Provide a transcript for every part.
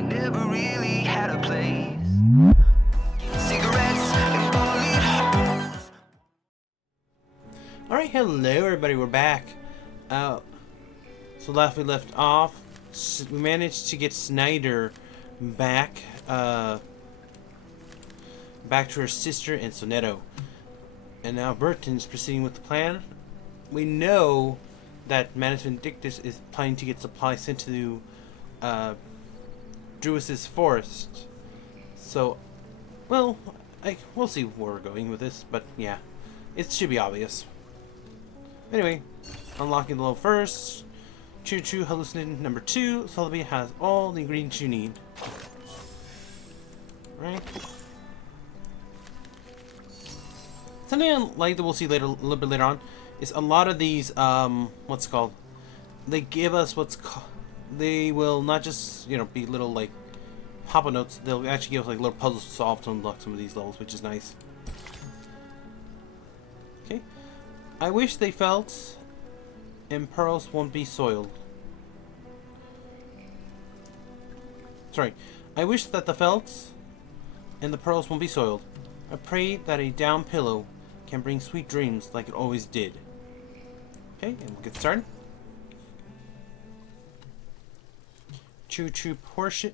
I never really had a place. Cigarettes and bullet holes. Alright, hello everybody, we're back. So last we left off, we managed to get Snyder back, back to her sister and Sonetto. And now Burton's proceeding with the plan. We know that Manus Vindictus is planning to get supplies sent to Druis's forest. So, well, we'll see where we're going with this, but yeah, it should be obvious. Anyway, unlocking the level first. Choo Choo hallucinating number 2. Sotheby has all the ingredients you need. Right? Something I like that we'll see later, a little bit later on, is a lot of these, what's it called? They give us they will not just, you know, be little, like, pop-up notes. They'll actually give us, like, little puzzles to solve to unlock some of these levels, which is nice. Okay. I wish they felt and pearls won't be soiled. Sorry. I wish that the felts and the pearls won't be soiled. I pray that a down pillow can bring sweet dreams like it always did. Okay, and we'll get started. Choo Choo potion.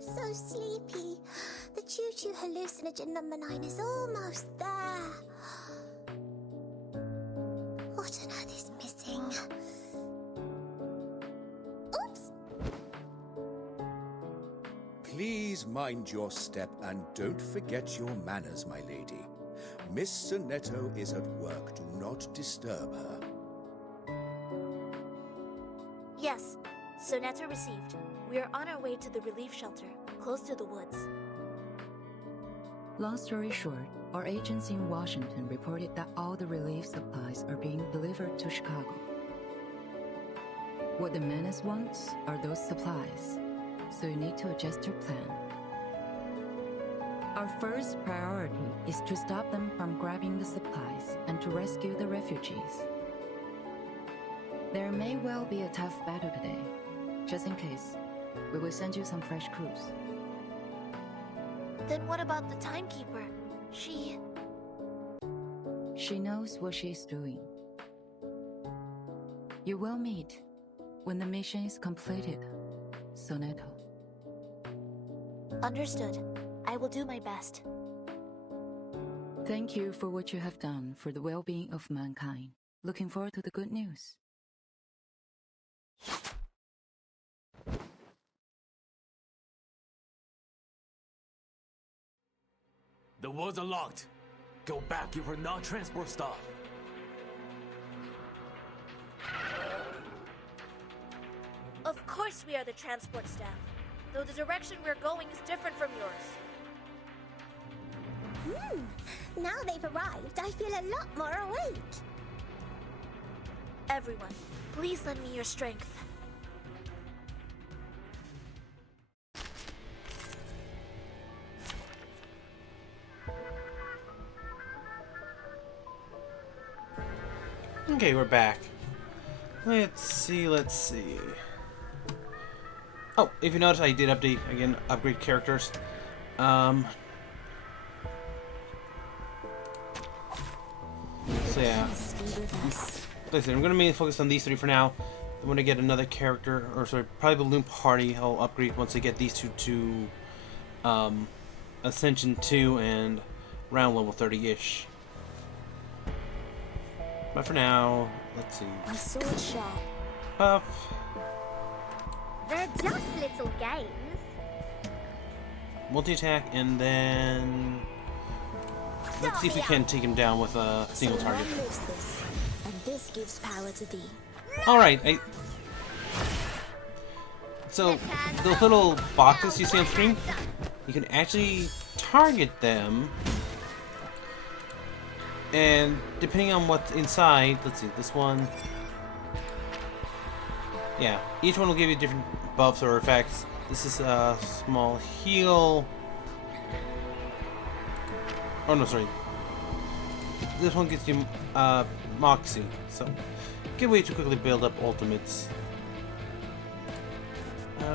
So sleepy. The Choo Choo hallucinogen number 9 is almost there. What on earth is missing? Oops! Please mind your step and don't forget your manners, my lady. Miss Sonetto is at work. Do not disturb her. Yes, Sonetto received. We are on our way to the relief shelter, close to the woods. Long story short, our agents in Washington reported that all the relief supplies are being delivered to Chicago. What the menace wants are those supplies, so you need to adjust your plan. Our first priority is to stop them from grabbing the supplies and to rescue the refugees. There may well be a tough battle today. Just in case, we will send you some fresh crews. Then what about the timekeeper? She knows what she's doing. You will meet when the mission is completed, Sonetto. Understood. I will do my best. Thank you for what you have done for the well-being of mankind. Looking forward to the good news. The woods are locked. Go back, give her non-transport stuff. Of course we are the transport staff, though the direction we're going is different from yours. Now they've arrived, I feel a lot more awake. Everyone, please lend me your strength. Okay, we're back. Let's see. Oh, if you notice, I did upgrade characters. So yeah. Listen, I'm gonna mainly focus on these 3 for now. I'm gonna get another character, or sorry, probably Balloon Party. I'll upgrade once I get these 2 to Ascension 2 and round level 30-ish. But for now, let's see. My sword sharp. Puff. They're just little games. Multi-attack, and then let's see if we can take him down with a single target. This, and this gives power to thee. Alright, so those little boxes you see on screen, you can actually target them, and depending on what's inside, let's see, this one, yeah, each one will give you different buffs or effects. This is a small heal. Oh no, sorry. This one gives you Moxie. So, good way to quickly build up ultimates.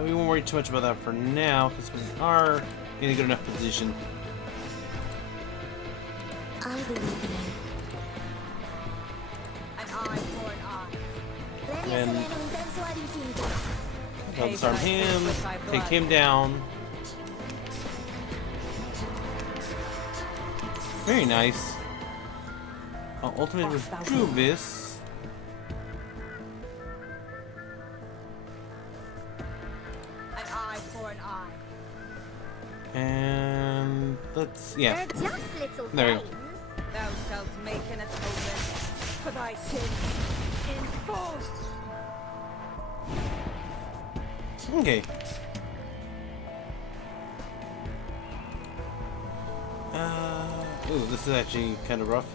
We won't worry too much about that for now, because we are in a good enough position. I believe in you. An eye for an eye. And Persuading finito. I'll disarm him, take him down. Very nice. Ultimate with Juvis. An eye for an eye. And let's, yeah. They're just little There you go. games. Thou shalt make an atonement for thy sins in full. Okay. Ooh, this is actually kind of rough.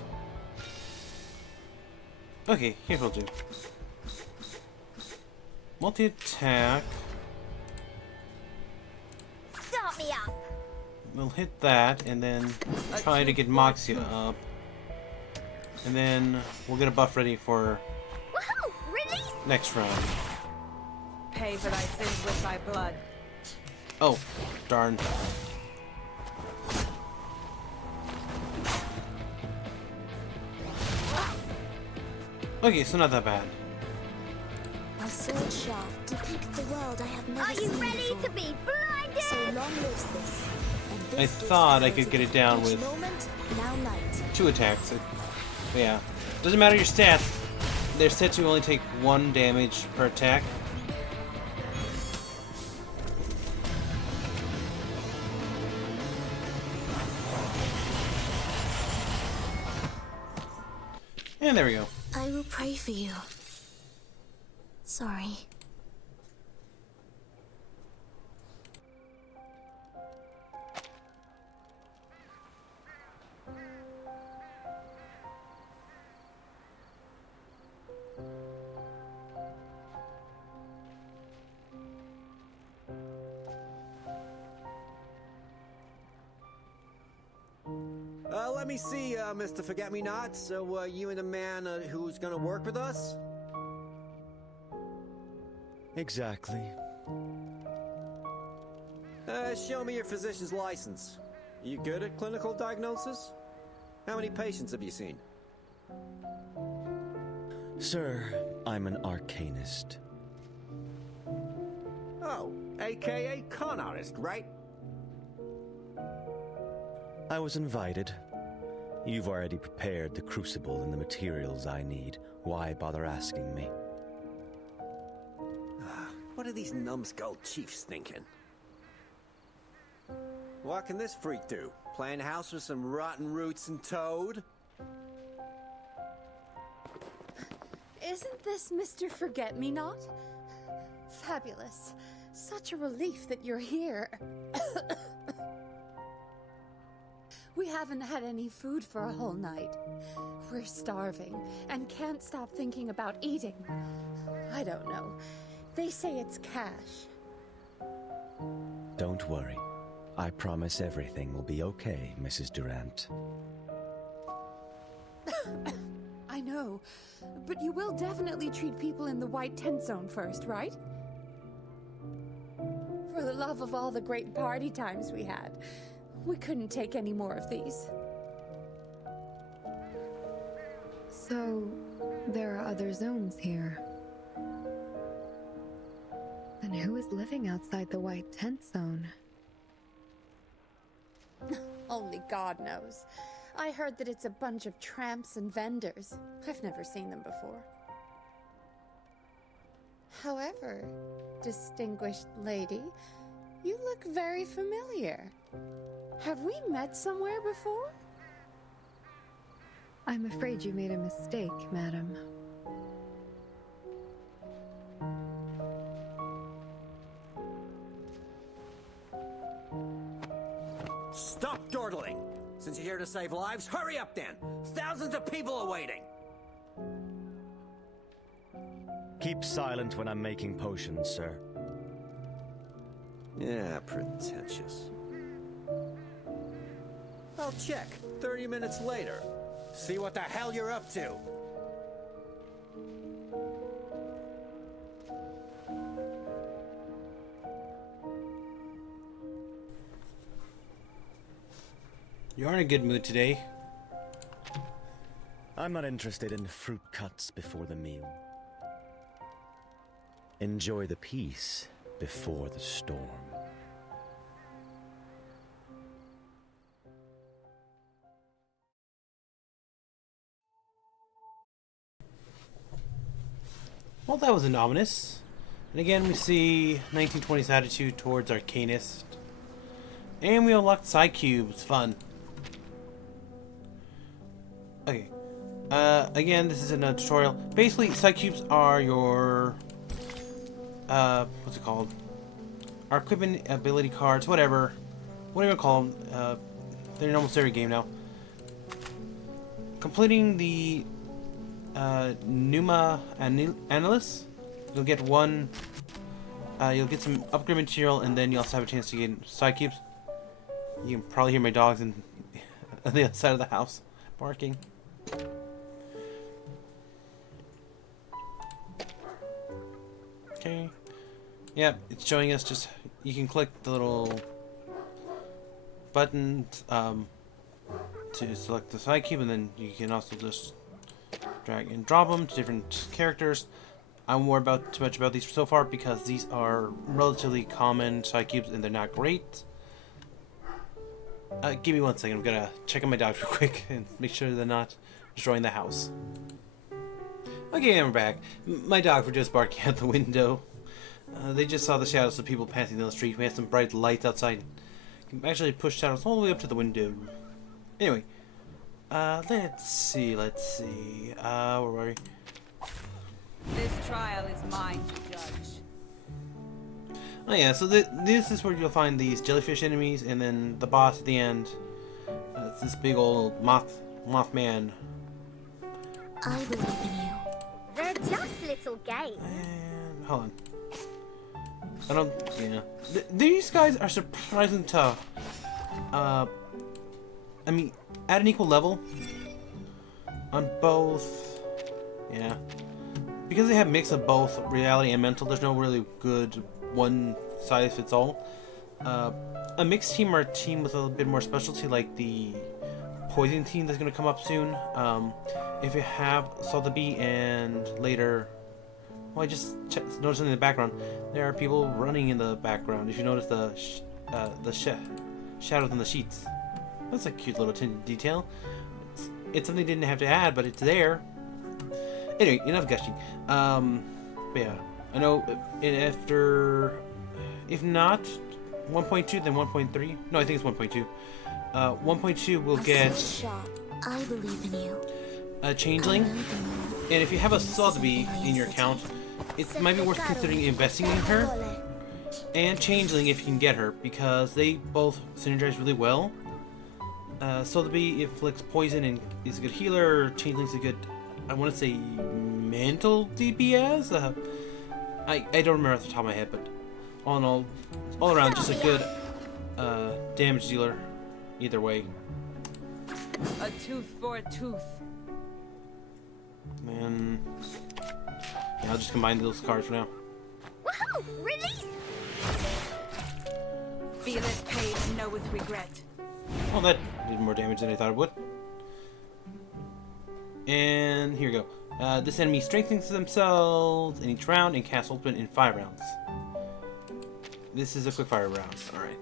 Okay, here we'll do. Multi-attack. Start me up. We'll hit that, and then try to get Moxia up. And then we'll get a buff ready for Woohoo! Release! next round. Pay for thy sins with thy blood. Oh, darn. Okay, so not that bad. My sword shaft depicts the world I have never Are you seen ready before. to be blinded? So long lives this. And this I gives thought I the could get it down each with moment, now night. 2 attacks. But yeah. Doesn't matter your stats. They're set to only take 1 damage per attack. And there we go. I will pray for you. Sorry. Let me see, Mr. Forget-Me-Not. So, you and the man who's gonna work with us? Exactly. Show me your physician's license. You good at clinical diagnosis? How many patients have you seen? Sir, I'm an arcanist. Oh, aka con artist, right? I was invited. You've already prepared the crucible and the materials I need. Why bother asking me? What are these numbskull chiefs thinking? What can this freak do? Playing house with some rotten roots and toad? Isn't this Mr. Forget-Me-Not? Fabulous. Such a relief that you're here. We haven't had any food for a whole night. We're starving and can't stop thinking about eating. I don't know. They say it's cash. Don't worry. I promise everything will be okay, Mrs. Durant. I know, but you will definitely treat people in the white tent zone first, right? For the love of all the great party times we had, we couldn't take any more of these. So, there are other zones here. Then who is living outside the white tent zone? Only God knows. I heard that it's a bunch of tramps and vendors. I've never seen them before. However, distinguished lady, you look very familiar. Have we met somewhere before? I'm afraid you made a mistake, madam. Stop dawdling! Since you're here to save lives, hurry up then! Thousands of people are waiting! Keep silent when I'm making potions, sir. Yeah, pretentious. I'll check. 30 minutes later. See what the hell you're up to. You're in a good mood today. I'm not interested in fruit cuts before the meal. Enjoy the peace before the storm. Well, that was an ominous. And again, we see 1920s attitude towards Arcanist. And we unlocked side cubes. Fun. Okay. Again, this is a tutorial. Basically, side cubes are your... what's it called? Our equipment ability cards, whatever. Whatever you call them. They're in almost every game now. Completing the... Numa Analyst, you'll get one. You'll get some upgrade material, and then you also have a chance to get side cubes. You can probably hear my dogs on the other side of the house barking. Okay. Yeah, it's showing us just you can click the little buttons to select the side cube, and then you can also just drag and drop them to different characters. I won't worry too much about these so far because these are relatively common side cubes and they're not great. Give me 1 second. I'm gonna check on my dogs real quick and make sure they're not destroying the house. Okay, I'm back. My dogs were just barking out the window. They just saw the shadows of people passing down the street. We had some bright lights outside. You can actually push shadows all the way up to the window. Anyway. Let's see. Where were we? This trial is mine to judge. Oh yeah, so this is where you'll find these jellyfish enemies, and then the boss at the end. It's this big old Mothman. I believe in you. They're just little games. And hold on. I don't. Yeah, these guys are surprisingly tough. I mean, at an equal level on both. Yeah, because they have mix of both reality and mental. There's no really good one size fits all. A mixed team or a team with a little bit more specialty, like the poison team that's going to come up soon. If you have Sotheby and later, well, I just noticed in the background there are people running in the background. If you notice the shadows on the sheets. That's a cute little detail. It's something they didn't have to add, but it's there. Anyway, enough gushing. But yeah, I know after, if not 1.2, then 1.3. No, I think it's 1.2. 1.2 will get I believe in you. A changeling, and if you have a Sotheby in your account, it might be worth considering investing in her and changeling if you can get her, because they both synergize really well. Sotheby inflicts poison and is a good healer. Changeling's a good, I want to say, mental DPS. I don't remember off the top of my head, but all around, just a good damage dealer. Either way. A tooth for a tooth. Man, yeah, I'll just combine those cards for now. Woohoo! Release! Feel it, pain, and know with regret. Well, that did more damage than I thought it would. And here we go. This enemy strengthens themselves in each round and casts ultimate in 5 rounds. This is a quick fire round. Alright.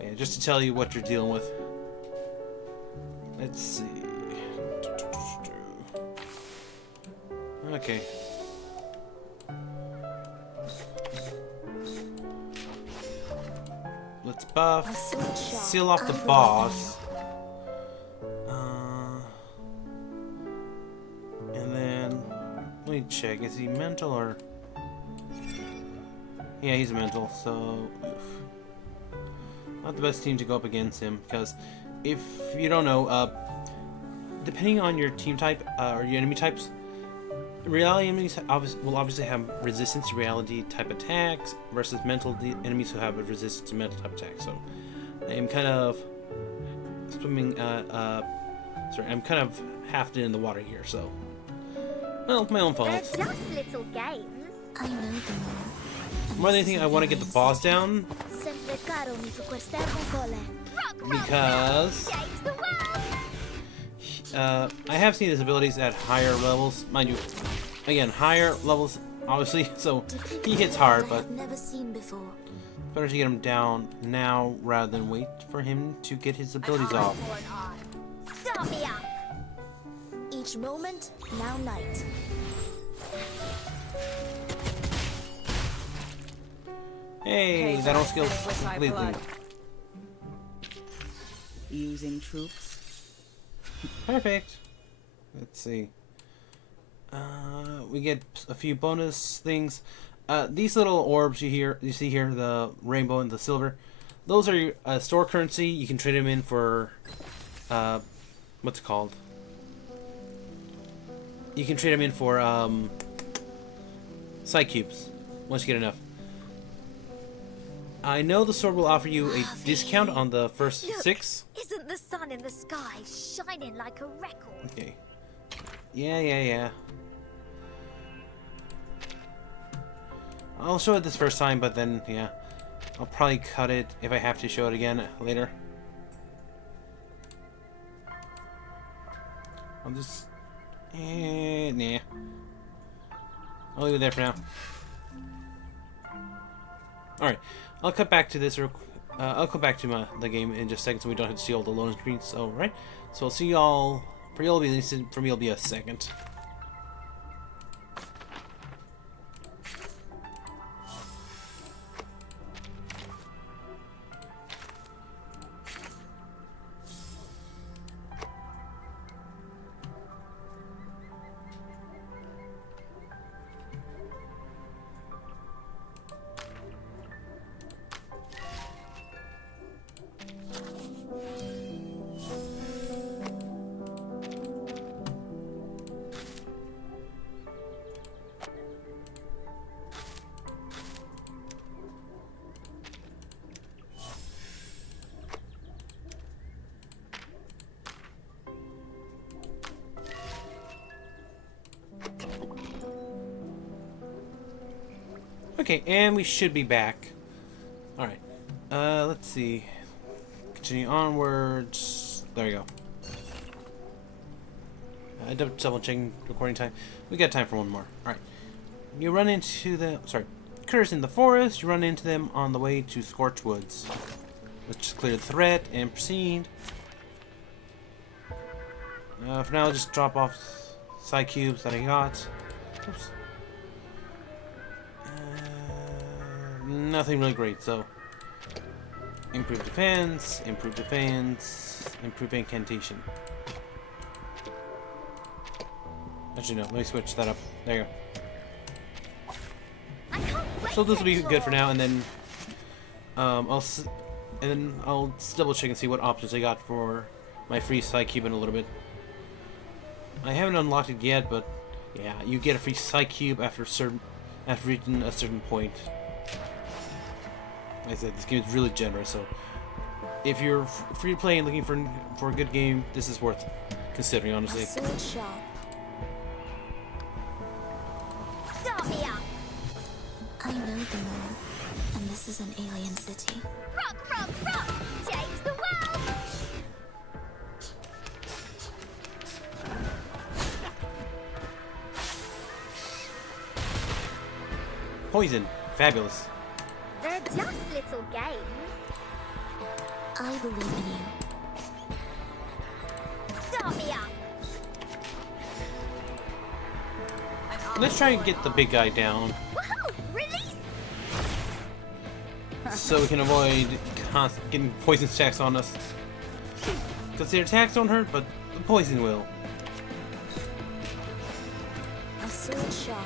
Yeah, just to tell you what you're dealing with. Let's see. Okay. Let's buff. Seal off the boss. And then let me check. Is he mental or? Yeah, he's mental. So oof. Not the best team to go up against him, because if you don't know, depending on your team type or your enemy types, reality enemies will obviously have resistance to reality type attacks versus mental enemies who have a resistance to mental type attacks. So I'm kind of swimming. Sorry, I'm kind of half in the water here. So, well, my own fault. They're just little games. I know them. More than anything, I want to get the boss down. Because I have seen his abilities at higher levels, mind you. Again, higher levels, obviously, so he hits hard, but better to get him down now rather than wait for him to get his abilities off. Start me up. Each moment, now night. Hey, that all skills completely. Using troops. Perfect. Let's see. We get a few bonus things. These little orbs you see here, the rainbow and the silver, those are store currency. You can trade them in for what's it called? You can trade them in for side cubes once you get enough. I know the sword will offer you a discount on the first 6. Isn't the sun in the sky shining like a record? Okay. Yeah. I'll show it this first time, but then, yeah. I'll probably cut it if I have to show it again later. I'll just... nah. I'll leave it there for now. Alright. I'll cut back to this, I'll come back to the game in just a second so we don't have to see all the loading screens. Alright. So I'll see y'all... For y'all, for me, it'll be a second. Okay, and we should be back. Alright. Let's see. Continue onwards. There we go. Double checking recording time. We got time for one more. Alright. You run into the... Sorry. Critters in the forest. You run into them on the way to Scorch Woods. Let's just clear the threat and proceed. For now, I'll just drop off side cubes that I got. Oops. Nothing really great, so improve defense, improve incantation. Actually, no, let me switch that up. There you go. So this will be good for now, and then I'll double check and see what options I got for my free side cube in a little bit. I haven't unlocked it yet, but yeah, you get a free side cube after reaching a certain point. Like I said, this game is really generous, so if you're free to play and looking for a good game, this is worth considering, honestly. Sword sharp. Start me up. I know them all, and this is an alien city. Rock! Change the world! Poison. Fabulous. They're just little games. I believe in you. Start me up. Let's try and get the big guy down. Woohoo! Release! So we can avoid getting poison attacks on us. Because their attacks don't hurt, but the poison will. A sword sharp.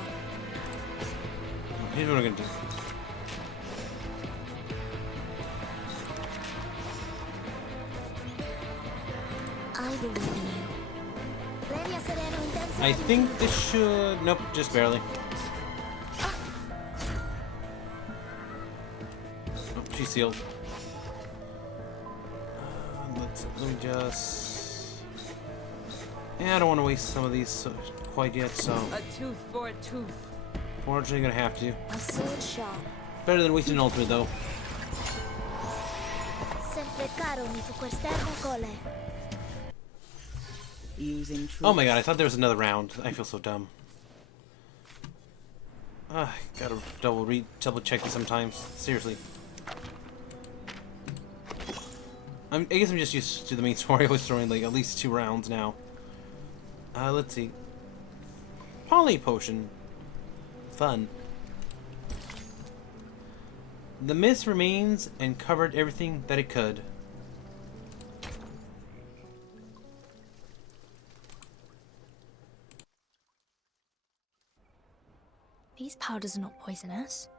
Here's what I'm gonna do. I believe in you. I think this should... Nope, just barely. Oh, she's sealed. Let me just... Yeah, I don't want to waste some of these quite yet, so... A tooth for a tooth. Unfortunately, gonna have to. A sword sharp. Better than wasting an ultimate, though. Sempre caro mi fu quest'ermo cole. Using Oh my god, I thought there was another round. I feel so dumb. Gotta double check this sometimes. Seriously. I guess I'm just used to the main story always throwing like at least 2 rounds now. Let's see. Poly potion. Fun. The mist remains and covered everything that it could. These powders are not poisonous.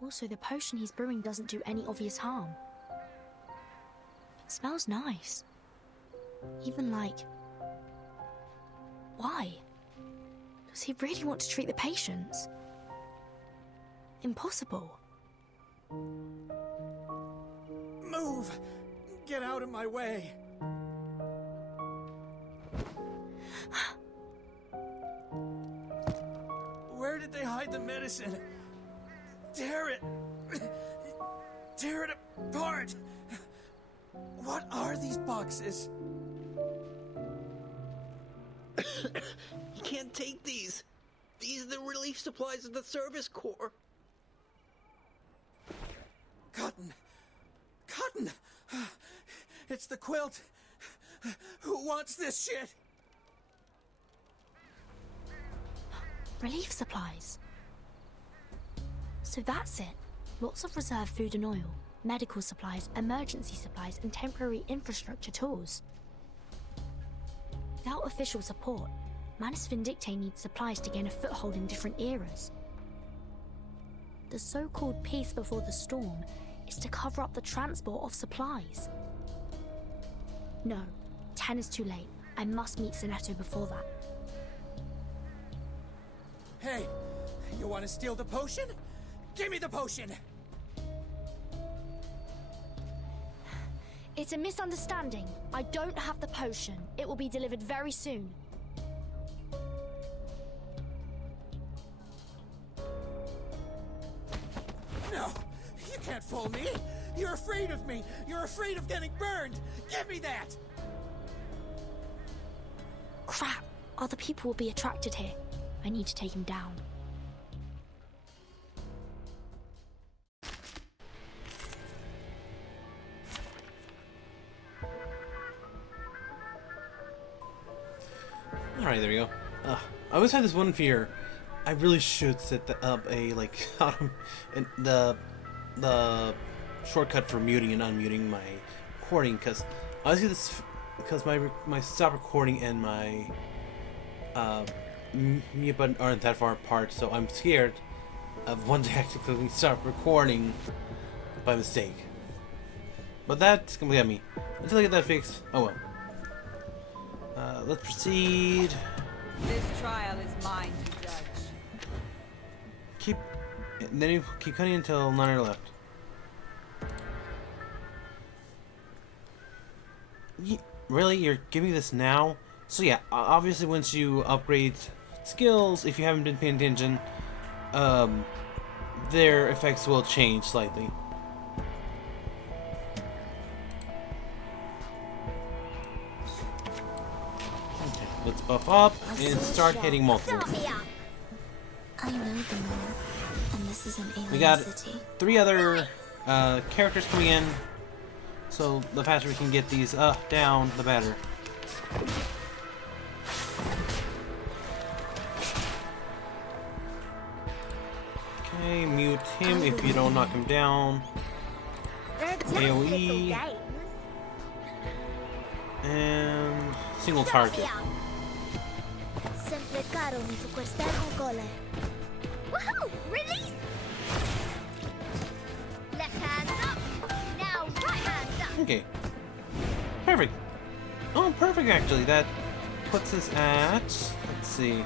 Also, the potion he's brewing doesn't do any obvious harm. It smells nice. Even like... Why? Does he really want to treat the patients? Impossible. Move! Get out of my way! Where did they hide the medicine? Tear it! Tear it apart! What are these boxes? You can't take these. These are the relief supplies of the Service Corps. Cotton! Cotton! It's the quilt! Who wants this shit? Relief supplies. So that's it. Lots of reserve food and oil, medical supplies, emergency supplies, and temporary infrastructure tools. Without official support, Manus Vindictae needs supplies to gain a foothold in different eras. The so-called peace before the storm is to cover up the transport of supplies. No, 10 is too late. I must meet Sonetto before that. Hey, you want to steal the potion? Give me the potion! It's a misunderstanding. I don't have the potion. It will be delivered very soon. No! You can't fool me! You're afraid of me! You're afraid of getting burned! Give me that! Crap! Other people will be attracted here. I need to take him down. Alright, there we go. I always had this one fear. I really should set up a, like, the shortcut for muting and unmuting my recording, because honestly this, because my stop recording and my mute button aren't that far apart, so I'm scared of one day accidentally stop recording by mistake. But that's completely on me. Until I get that fixed, oh well. Let's proceed. This trial is mine to judge. Then you keep cutting until none are left. Really? You're giving this now? So yeah, obviously once you upgrade skills, if you haven't been paying attention, their effects will change slightly. Okay, let's buff up and start hitting multiple. I know them all, and this is an alien We got city. 3 other characters coming in, so the faster we can get these down, the better. Okay, mute him if you don't knock him down. AoE. And single target. Sempre caro mi fu quest'ermo cole. Woohoo! Release! Left hand up. Now right hand up. Okay. Perfect. Oh, perfect actually. That puts us at, let's see.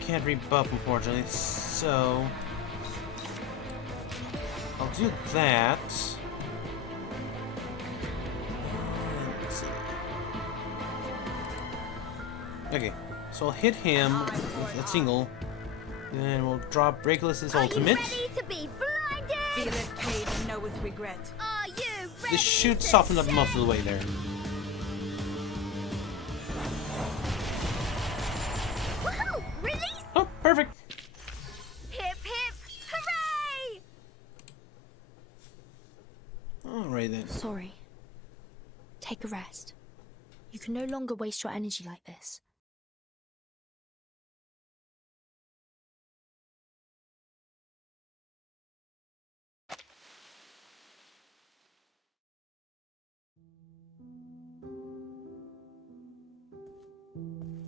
Can't rebuff unfortunately, so I'll do that. Let's see. Okay, so I'll hit him with a single, then we'll drop Breakless's ultimate. Ready to be blinded? Feel it paid and know with regret. Are you The chute softened up most of the way there. Woohoo! Release! Oh, perfect. Hip hip! Hooray! Alright then. Sorry. Take a rest. You can no longer waste your energy like this.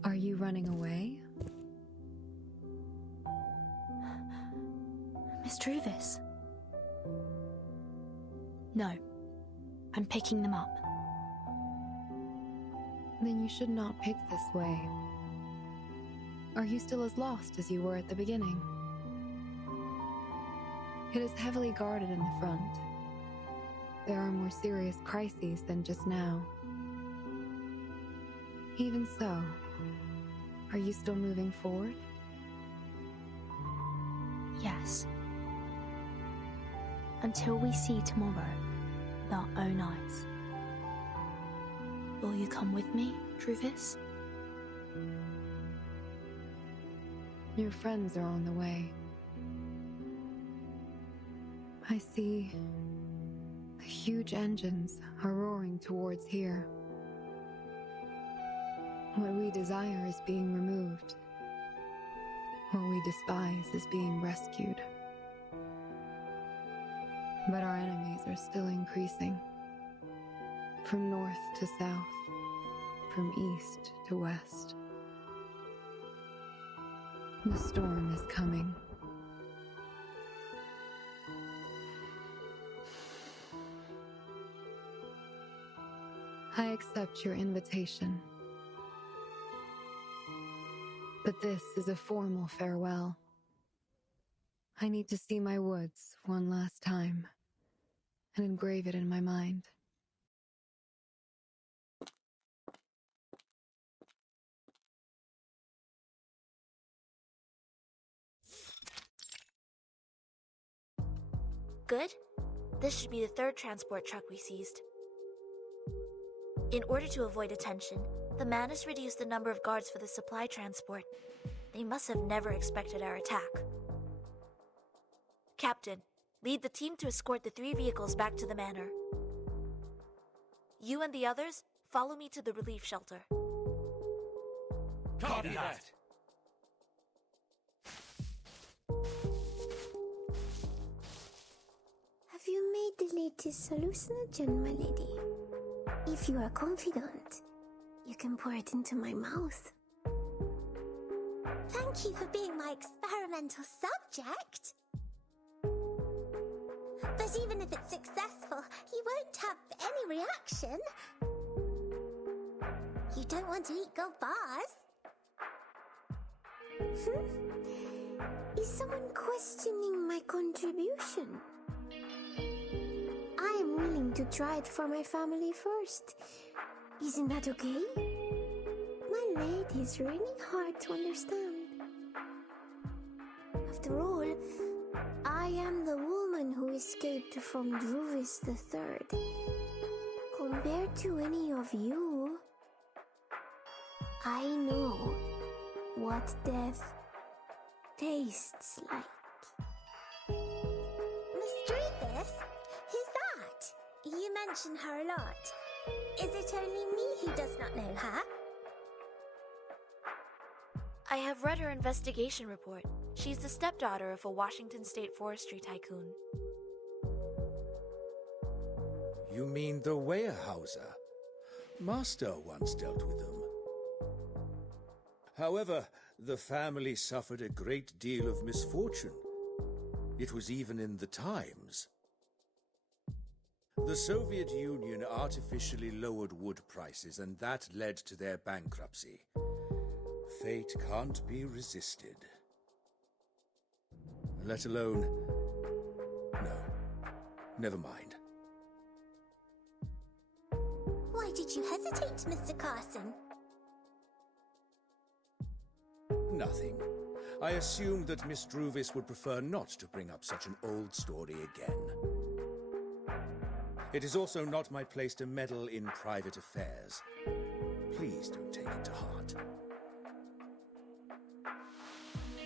Are you running away? Miss Truvis? No. I'm picking them up. Then you should not pick this way. Are you still as lost as you were at the beginning? It is heavily guarded in the front. There are more serious crises than just now. Even so, are you still moving forward? Yes. Until we see tomorrow with our own eyes. Will you come with me, Truvis? Your friends are on the way. I see the huge engines are roaring towards here. What we desire is being removed. What we despise is being rescued. But our enemies are still increasing. From north to south, from east to west. The storm is coming. I accept your invitation. But this is a formal farewell. I need to see my woods one last time and engrave it in my mind. Good. This should be the third transport truck we seized. In order to avoid attention, the Manus reduced the number of guards for the supply transport. They must have never expected our attack. Captain, lead the team to escort the 3 vehicles back to the manor. You and the others, follow me to the relief shelter. Copy that. Have you made the latest hallucinogen, my lady? If you are confident, you can pour it into my mouth. Thank you for being my experimental subject. But even if it's successful, you won't have any reaction. You don't want to eat gold bars. Is someone questioning my contribution? I am willing to try it for my family first. Isn't that okay? My lady is really hard to understand. After all, I am the woman who escaped from Druvis III. Compared to any of you, I know what death tastes like. Miss Druvis? Who's that? You mention her a lot. Is it only me who does not know her? I have read her investigation report. She's the stepdaughter of a Washington State forestry tycoon. You mean the Weyerhauser? Master once dealt with them. However, the family suffered a great deal of misfortune. It was even in the Times. The Soviet Union artificially lowered wood prices, and that led to their bankruptcy. Fate can't be resisted. Let alone... No, never mind. Why did you hesitate, Mr. Carson? Nothing. I assumed that Miss Druvis would prefer not to bring up such an old story again. It is also not my place to meddle in private affairs. Please don't take it to heart.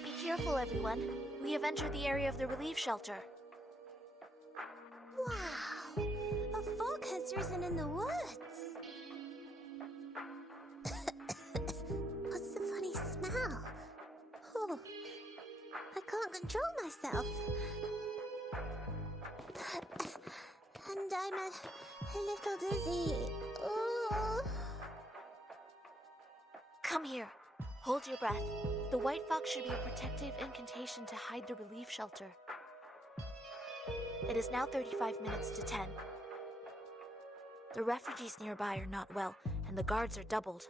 Be careful, everyone. We have entered the area of the relief shelter. Wow! A fog has risen in the woods! What's the funny smell? Oh, I can't control myself. And I'm a little dizzy. Oh. Come here. Hold your breath. The white fox should be a protective incantation to hide the relief shelter. It is now 35 minutes to 10. The refugees nearby are not well, and the guards are doubled.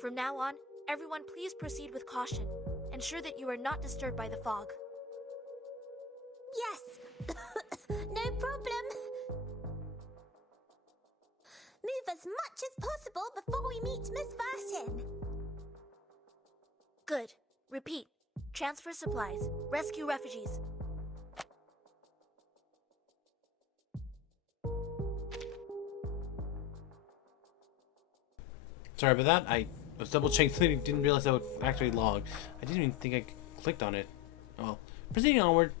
From now on, everyone please proceed with caution. Ensure that you are not disturbed by the fog. Yes! No problem! Move as much as possible before we meet Miss Burton. Good. Repeat. Transfer supplies. Rescue refugees. Sorry about that. I was double checking. Didn't realize that would actually log. I didn't even think I clicked on it. Well, proceeding onward.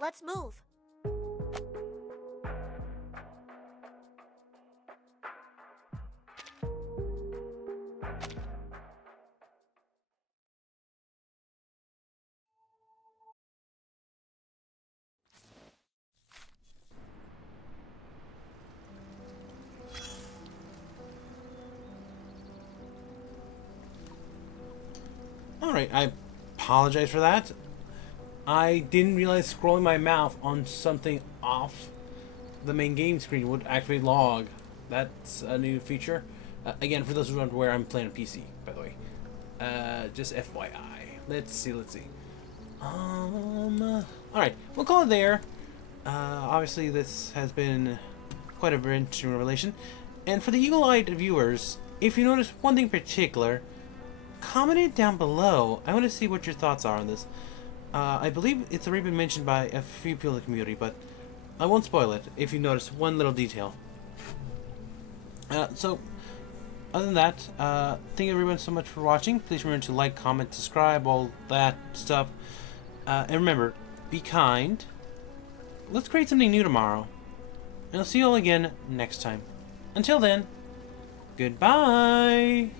Let's move. Alright, I apologize for that. I didn't realize scrolling my mouth on something off the main game screen would actually log. That's a new feature. Again, for those who aren't aware, I'm playing on PC, by the way. Just FYI. Let's see. Alright, we'll call it there. Obviously, this has been quite a interesting revelation. And for the eagle-eyed viewers, if you notice one thing in particular, comment it down below. I want to see what your thoughts are on this. I believe it's already been mentioned by a few people in the community, but I won't spoil it if you notice one little detail. So, other than that, thank you everyone so much for watching. Please remember to like, comment, subscribe, all that stuff. And remember, be kind. Let's create something new tomorrow. And I'll see you all again next time. Until then, goodbye!